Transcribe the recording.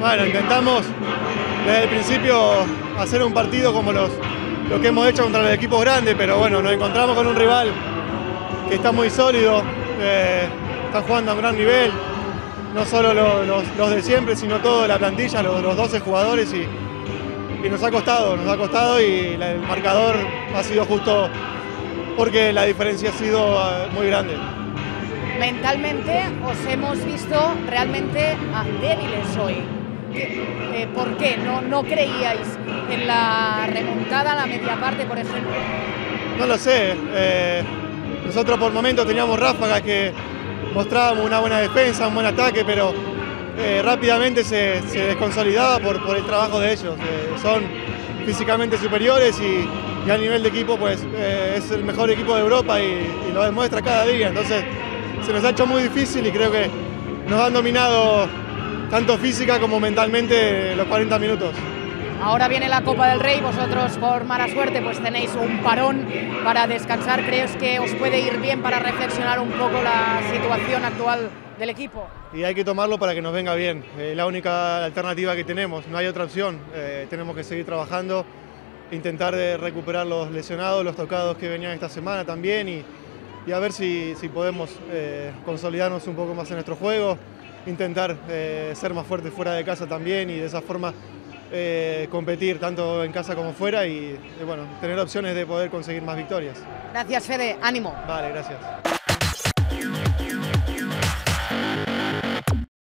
Bueno, intentamos desde el principio hacer un partido como lo que hemos hecho contra los equipos grandes, pero bueno, nos encontramos con un rival que está muy sólido, está jugando a un gran nivel, no solo los de siempre, sino toda la plantilla, los 12 jugadores y nos ha costado y el marcador ha sido justo porque la diferencia ha sido muy grande. Mentalmente os hemos visto realmente débiles hoy. ¿Por qué? ¿No creíais en la remontada, la media parte, por ejemplo? No lo sé. Nosotros por momentos teníamos ráfagas que mostrábamos una buena defensa, un buen ataque, pero rápidamente se desconsolidaba por el trabajo de ellos. Son físicamente superiores y a nivel de equipo pues es el mejor equipo de Europa y lo demuestra cada día. Entonces se nos ha hecho muy difícil y creo que nos han dominado tanto física como mentalmente los 40 minutos. Ahora viene la Copa del Rey, vosotros por mala suerte pues tenéis un parón para descansar. ¿Crees que os puede ir bien para reflexionar un poco la situación actual del equipo? Y hay que tomarlo para que nos venga bien, la única alternativa que tenemos, no hay otra opción, tenemos que seguir trabajando, intentar recuperar los lesionados, los tocados que venían esta semana también y a ver si podemos consolidarnos un poco más en nuestro juego, intentar ser más fuertes fuera de casa también y de esa forma competir tanto en casa como fuera y bueno, tener opciones de poder conseguir más victorias. Gracias, Fede, ánimo. Vale, gracias.